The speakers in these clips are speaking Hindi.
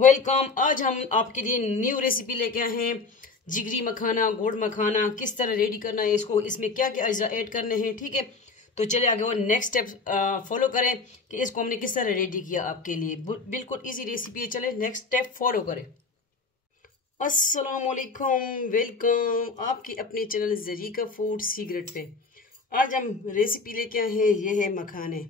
वेलकम। आज हम आपके लिए न्यू रेसिपी लेके आए हैं। जिगरी मखाना, गुड़ मखाना किस तरह रेडी करना है, इसको इसमें क्या क्या अज्जा ऐड करने हैं। ठीक है, तो चले आगे और नेक्स्ट स्टेप फॉलो करें कि इसको हमने किस तरह रेडी किया आपके लिए। बिल्कुल इजी रेसिपी है, चले नेक्स्ट स्टेप फॉलो करें। अस्सलाम वालेकुम, वेलकम आपके अपने चैनल ज़रीका फूड सीक्रेट पे। आज हम रेसिपी लेके आए हैं, ये है मखाने।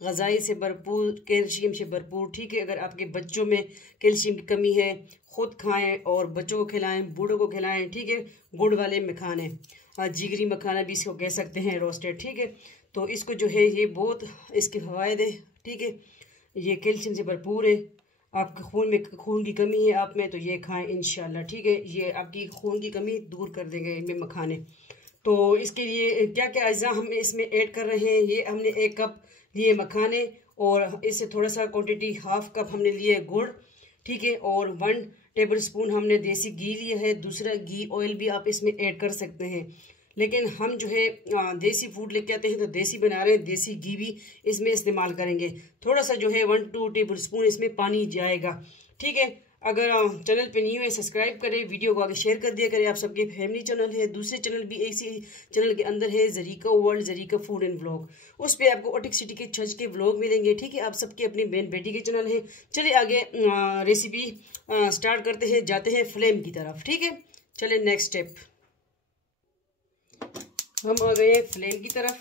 ग़ज़ाई से भरपूर, कैल्शियम से भरपूर। ठीक है, अगर आपके बच्चों में कैल्शियम की कमी है, ख़ुद खाएं और बच्चों को खिलाएं, बूढ़ों को खिलाएं। ठीक है, गुड़ वाले मखाने, जिगरी मखाना भी इसको कह सकते हैं, रोस्टेड। ठीक है, तो इसको जो है ये बहुत इसके फ़वाइद है। ठीक है, ये कैल्शियम से भरपूर है। आपके खून की कमी है आप में, तो ये खाएं इंशाल्लाह। ठीक है, ये आपकी खून की कमी दूर कर देंगे इनमें मखाने। तो इसके लिए क्या क्या अज्जा हम इसमें ऐड कर रहे हैं। ये हमने 1 कप लिए मखाने और इससे थोड़ा सा क्वांटिटी हाफ कप हमने लिए गुड़। ठीक है, और 1 टेबल स्पून हमने देसी घी लिया है। दूसरा घी ऑयल भी आप इसमें ऐड कर सकते हैं, लेकिन हम जो है देसी फूड लेके आते हैं तो देसी बना रहे हैं, देसी घी भी इसमें इस्तेमाल करेंगे। थोड़ा सा जो है 1-2 टेबल स्पून इसमें पानी जाएगा। ठीक है, अगर चैनल पे न्यू है सब्सक्राइब करें, वीडियो को आगे शेयर कर दिया करें। आप सबके फैमिली चैनल है, दूसरे चैनल भी इसी चैनल के अंदर है, Zarika world, Zarika food and vlog. उस पर आपको ऑटिक सिटी के छज के व्लॉग मिलेंगे। ठीक है, आप सबके अपनी बहन बेटी के चैनल है। चलिए आगे रेसिपी स्टार्ट करते हैं, जाते हैं फ्लेम की तरफ। ठीक है, चलिए नेक्स्ट स्टेप। हम आ गए फ्लेम की तरफ।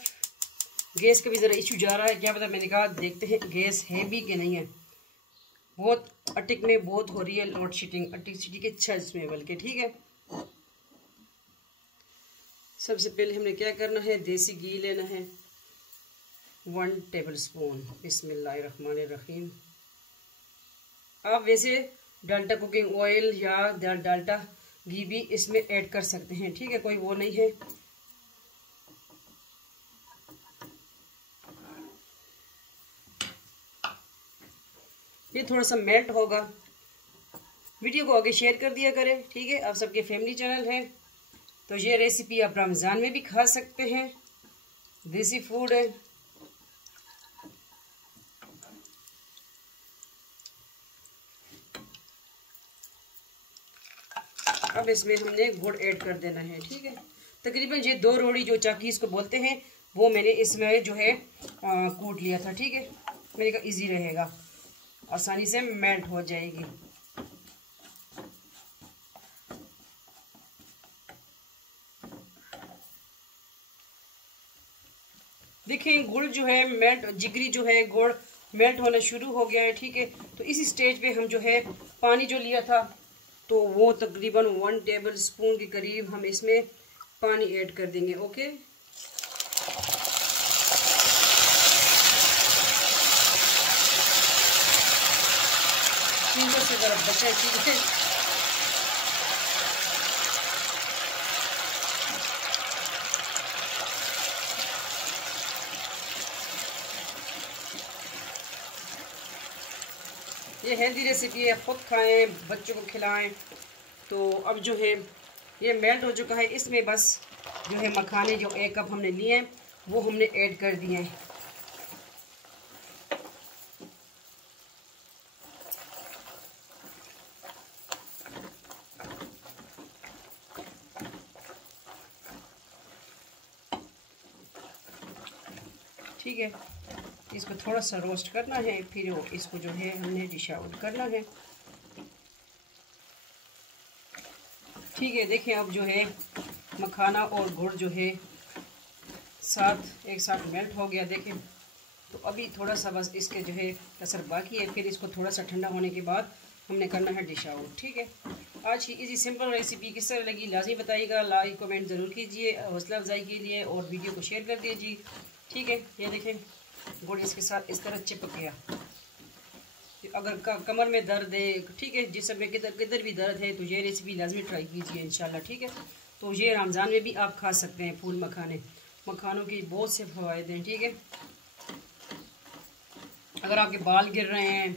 गैस का भी ज़रा इशू जा रहा है, क्या पता, मैंने कहा देखते हैं गैस है भी कि नहीं है। बहुत अटिक में बहुत हो रही है लोड शेडिंग, अटिक सिटी के छज में बल्कि। ठीक है, सबसे पहले हमने क्या करना है, देसी घी लेना है 1 टेबल स्पून। बिस्मिल्लाहिर्रहमानिर्रहीम। आप वैसे डाल्डा कुकिंग ऑयल या डाल्डा घी भी इसमें ऐड कर सकते हैं। ठीक है, कोई वो नहीं है। ये थोड़ा सा मेल्ट होगा। वीडियो को आगे शेयर कर दिया करें। ठीक है, आप सबके फैमिली चैनल है, तो ये रेसिपी आप रमज़ान में भी खा सकते हैं, देसी फूड है। अब इसमें हमने गुड़ ऐड कर देना है। ठीक है, तकरीबन ये 2 रोड़ी जो चाकी इसको बोलते हैं, वो मैंने इसमें जो है कूट लिया था। ठीक है, मेरे का इजी रहेगा, आसानी से मेल्ट हो जाएगी। देखिए गुड़ जो है मेल्ट, जिगरी जो है गुड़ मेल्ट होना शुरू हो गया है। ठीक है, तो इसी स्टेज पे हम जो है पानी जो लिया था, तो वो तकरीबन 1 टेबल स्पून के करीब हम इसमें पानी ऐड कर देंगे। ओके, चीज़ों से ज़रा बचाए। ठीक है, ये हेल्दी रेसिपी है, खुद खाएं, बच्चों को खिलाएं। तो अब जो है ये मेल्ट हो चुका है, इसमें बस जो है मखाने जो 1 कप हमने लिए हैं वो हमने ऐड कर दिए हैं। ठीक है, इसको थोड़ा सा रोस्ट करना है, फिर इसको जो है हमने डिश आउट करना है। ठीक है, देखें अब जो है मखाना और गुड़ जो है एक साथ मेल्ट हो गया। देखें, तो अभी थोड़ा सा बस इसके जो है कसर बाकी है, फिर इसको थोड़ा सा ठंडा होने के बाद हमने करना है डिश आउट। ठीक है, आज की इजी सिंपल रेसिपी किस तरह लगी लाजमी बताइएगा, लाइक कमेंट ज़रूर कीजिए हौसला अफजाई के लिए, और वीडियो को शेयर कर दीजिए। ठीक है, ये देखें गुड़ इसके साथ इस तरह चिपक गया। अगर कमर में दर्द है, ठीक है, जिसम में किधर भी दर्द है, तो ये रेसिपी लाजमी ट्राई कीजिए इंशाल्लाह। ठीक है, तो ये रमज़ान में भी आप खा सकते हैं फूल मखाने। मखानों के बहुत से फ़वाइद हैं। ठीक है, अगर आपके बाल गिर रहे हैं,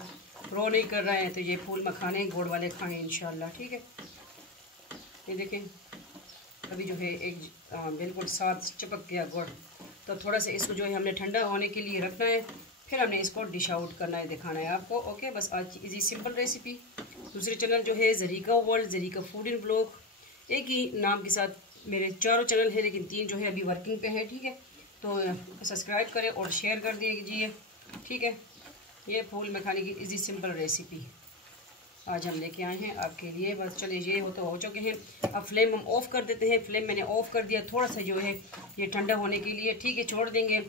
रो नहीं कर रहे हैं, तो ये फूल मखाने गुड़ वाले खाएं इंशाल्लाह। ठीक है, ये देखें अभी जो है एक बिल्कुल साथ चिपक गया गुड़। तो थोड़ा सा इसको जो है हमने ठंडा होने के लिए रखना है, फिर हमने इसको डिश आउट करना है, दिखाना है आपको। ओके, बस आज की इजी सिंपल रेसिपी। दूसरे चैनल जो है Zarika world, Zarika food and blog, एक ही नाम के साथ मेरे चारों चैनल है, लेकिन 3 जो है अभी वर्किंग पे है। ठीक है, तो सब्सक्राइब करें और शेयर कर दीजिए। ठीक है, ये फूल मखाने की इजी सिंपल रेसिपी आज हम लेके आए हैं आपके लिए। बस चलिए, ये तो हो चुके हैं। अब फ्लेम हम ऑफ़ कर देते हैं। फ्लेम मैंने ऑफ़ कर दिया, थोड़ा सा जो है ये ठंडा होने के लिए। ठीक है, छोड़ देंगे।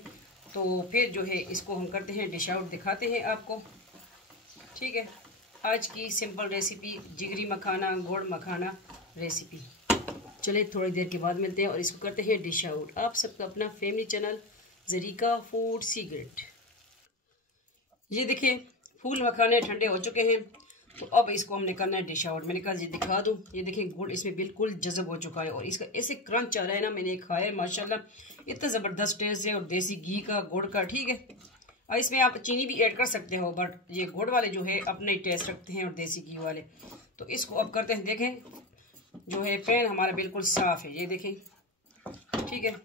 तो फिर जो है इसको हम करते हैं डिश आउट, दिखाते हैं आपको। ठीक है, आज की सिंपल रेसिपी जिगरी मखाना गुड़ मखाना रेसिपी। चलिए थोड़ी देर के बाद मिलते हैं और इसको करते हैं डिश आउट। आप सबका अपना family channel Zarika food secret. ये देखिए, फूल मखाने ठंडे हो चुके हैं, तो अब इसको हमने करना है डिश आउट। मैंने कहा जी दिखा दूँ। ये देखिए, गुड़ इसमें बिल्कुल जज़ब हो चुका है और इसका ऐसे क्रंच आ रहा है ना, मैंने खाया है माशाल्लाह, इतना ज़बरदस्त टेस्ट है। और देसी घी का, गुड़ का। ठीक है, और इसमें आप चीनी भी ऐड कर सकते हो, बट ये गुड़ वाले जो है अपना ही टेस्ट रखते हैं और देसी घी वाले। तो इसको अब करते हैं। देखें, जो है पैन हमारा बिल्कुल साफ़ है, ये देखें। ठीक है,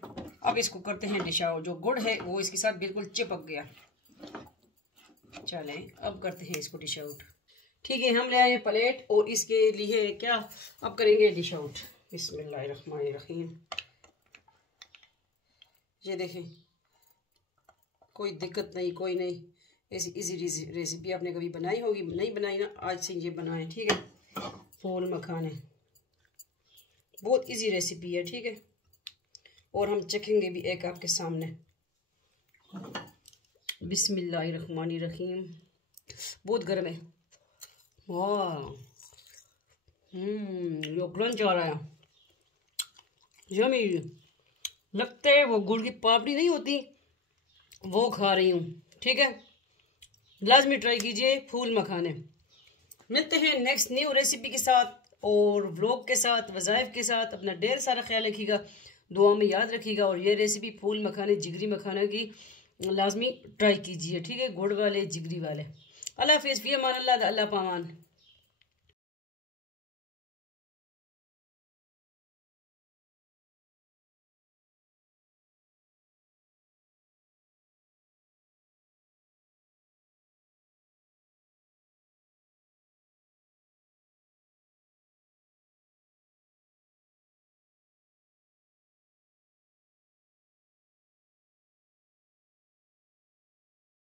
अब इसको करते हैं डिश आउट। जो गुड़ है वो इसके साथ बिल्कुल चिपक गया। चलें अब करते हैं इसको डिश आउट। ठीक है, हम ले आए प्लेट और इसके लिए क्या अब करेंगे डिश आउट। बिस्मिल्लाहिर्रहमानिर्रहीम। ये देखें, कोई दिक्कत नहीं, कोई नहीं। ऐसी इजी रेसिपी आपने कभी बनाई होगी, नहीं बनाई ना, आज से ये बनाएं। ठीक है, फूल मखाने बहुत इजी रेसिपी है। ठीक है, और हम चखेंगे भी एक आपके सामने। बिस्मिल्लाहिर्रहमानिर्रहीम। बहुत गर्म है। वाह, यो क्रंच आ रहा है, यम्मी। लगता है वो गुड़ की पापड़ी नहीं होती, वो खा रही हूँ। ठीक है, लाजमी ट्राई कीजिए फूल मखाने। मिलते हैं नेक्स्ट न्यू रेसिपी के साथ और व्लॉग के साथ, वज़ाइफ के साथ। अपना ढेर सारा ख्याल रखिएगा, दुआ में याद रखिएगा। और ये रेसिपी फूल मखाने जिगरी मखाना की लाजमी ट्राई कीजिए। ठीक है, गुड़ वाले जिगरी वाले। अल्लाह हाफ़िज़, फ़ी अमान अल्लाह, अल्लाह पामान।